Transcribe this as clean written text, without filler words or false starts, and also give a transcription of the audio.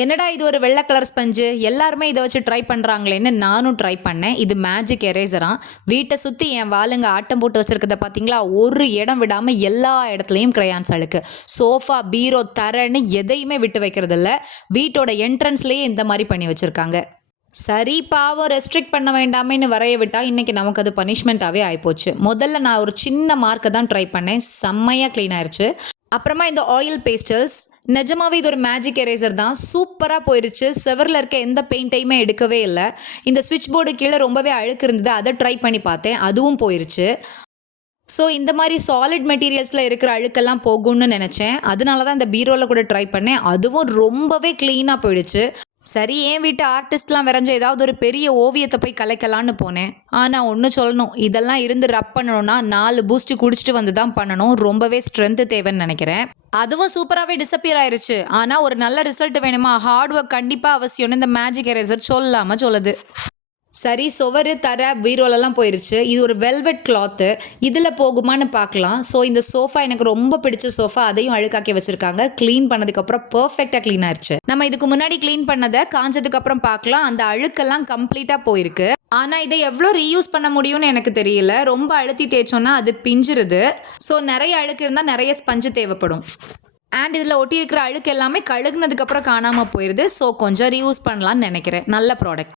என்னடா இது ஒரு வெள்ளை கலர் ஸ்பஞ்சு எல்லாருமே இதை வச்சு ட்ரை பண்ணுறாங்களேன்னு நானும் ட்ரை பண்ணேன். இது மேஜிக் எரேசரா. வீட்டை சுற்றி என் வாளுங்க ஆட்டம் போட்டு வச்சுருக்கத பார்த்தீங்களா, ஒரு இடம் விடாமல் எல்லா இடத்துலையும் கிரையான்ஸ் அழுக்கு. சோஃபா, பீரோ, தரைன்னு எதையுமே விட்டு வைக்கிறது இல்லை. வீட்டோட என்ட்ரன்ஸ்லேயே இந்த மாதிரி பண்ணி வச்சுருக்காங்க. சரி பாவம், ரெஸ்ட்ரிக்ட் பண்ண வேண்டாமேன்னு வரைய விட்டா இன்னைக்கு நமக்கு அது பனிஷ்மெண்ட்டாகவே ஆகிப்போச்சு. முதல்ல நான் ஒரு சின்ன மார்க்கை தான் ட்ரை பண்ணேன், செம்மையாக க்ளீன் ஆயிடுச்சு. அப்புறமா இந்த ஆயில் பேஸ்டல்ஸ், நிஜமாவே இது ஒரு மேஜிக் எரேசர் தான். சூப்பராக போயிருச்சு. செவரில் இருக்க எந்த பெயிண்ட்டையுமே எடுக்கவே இல்லை. இந்த ஸ்விட்ச் போர்டு கீழே ரொம்பவே அழுக்கு இருந்தது, அதை ட்ரை பண்ணி பார்த்தேன், அதுவும் போயிருச்சு. ஸோ இந்த மாதிரி சாலிட் மெட்டீரியல்ஸில் இருக்கிற அழுக்கெல்லாம் போகும்னு நினச்சேன். அதனால தான் இந்த பீரோவில் கூட ட்ரை பண்ணேன், அதுவும் ரொம்பவே க்ளீனாக போயிடுச்சு. சரி, என் வீட்டு ஆர்டிஸ்ட்லாம் வரைஞ்ச ஏதாவது ஒரு பெரிய ஓவியத்தை போய் கலைக்கலான்னு போனேன். ஆனால் ஒன்று சொல்லணும், இதெல்லாம் இருந்து ரப் பண்ணணும்னா 4 பூஸ்ட் குடிச்சிட்டு வந்து தான் பண்ணணும். ரொம்பவே ஸ்ட்ரென்த்து தேவைன்னு நினைக்கிறேன். அதுவும் சூப்பராகவே டிஸப்பியர் ஆயிருச்சு. ஆனால் ஒரு நல்ல ரிசல்ட் வேணுமா, ஹார்ட் ஒர்க் கண்டிப்பாக அவசியம்னு இந்த மேஜிக் எரேசர் சொல்லாமல் சொல்லுது. சரி, சுவரு, தரை, பீரோலெல்லாம் போயிருச்சு. இது ஒரு வெல்வெட் கிளாத்து, இதில் போகுமான்னு பார்க்கலாம். ஸோ இந்த சோஃபா எனக்கு ரொம்ப பிடிச்ச சோஃபா, அதையும் அழுக்காக்கி வச்சுருக்காங்க. க்ளீன் பண்ணதுக்கப்புறம் பர்ஃபெக்டாக க்ளீன் ஆயிடுச்சு. நம்ம இதுக்கு முன்னாடி க்ளீன் பண்ணதை காஞ்சதுக்கப்புறம் பார்க்கலாம். அந்த அழுக்கெல்லாம் கம்ப்ளீட்டாக போயிருக்கு. ஆனால் இதை எவ்வளோ ரீயூஸ் பண்ண முடியும்னு எனக்கு தெரியல. ரொம்ப அழுத்தி தேய்ச்சோன்னா அது பிஞ்சிருது. ஸோ நிறைய அழுக்கு இருந்தால் நிறைய ஸ்பஞ்சு தேவைப்படும். அண்ட் இதில் ஒட்டி இருக்கிற அழுக்கு எல்லாமே கழுகுனதுக்கப்புறம் காணாமல் போயிடுது. ஸோ கொஞ்சம் ரீயூஸ் பண்ணலான்னு நினைக்கிறேன். நல்ல ப்ராடக்ட்.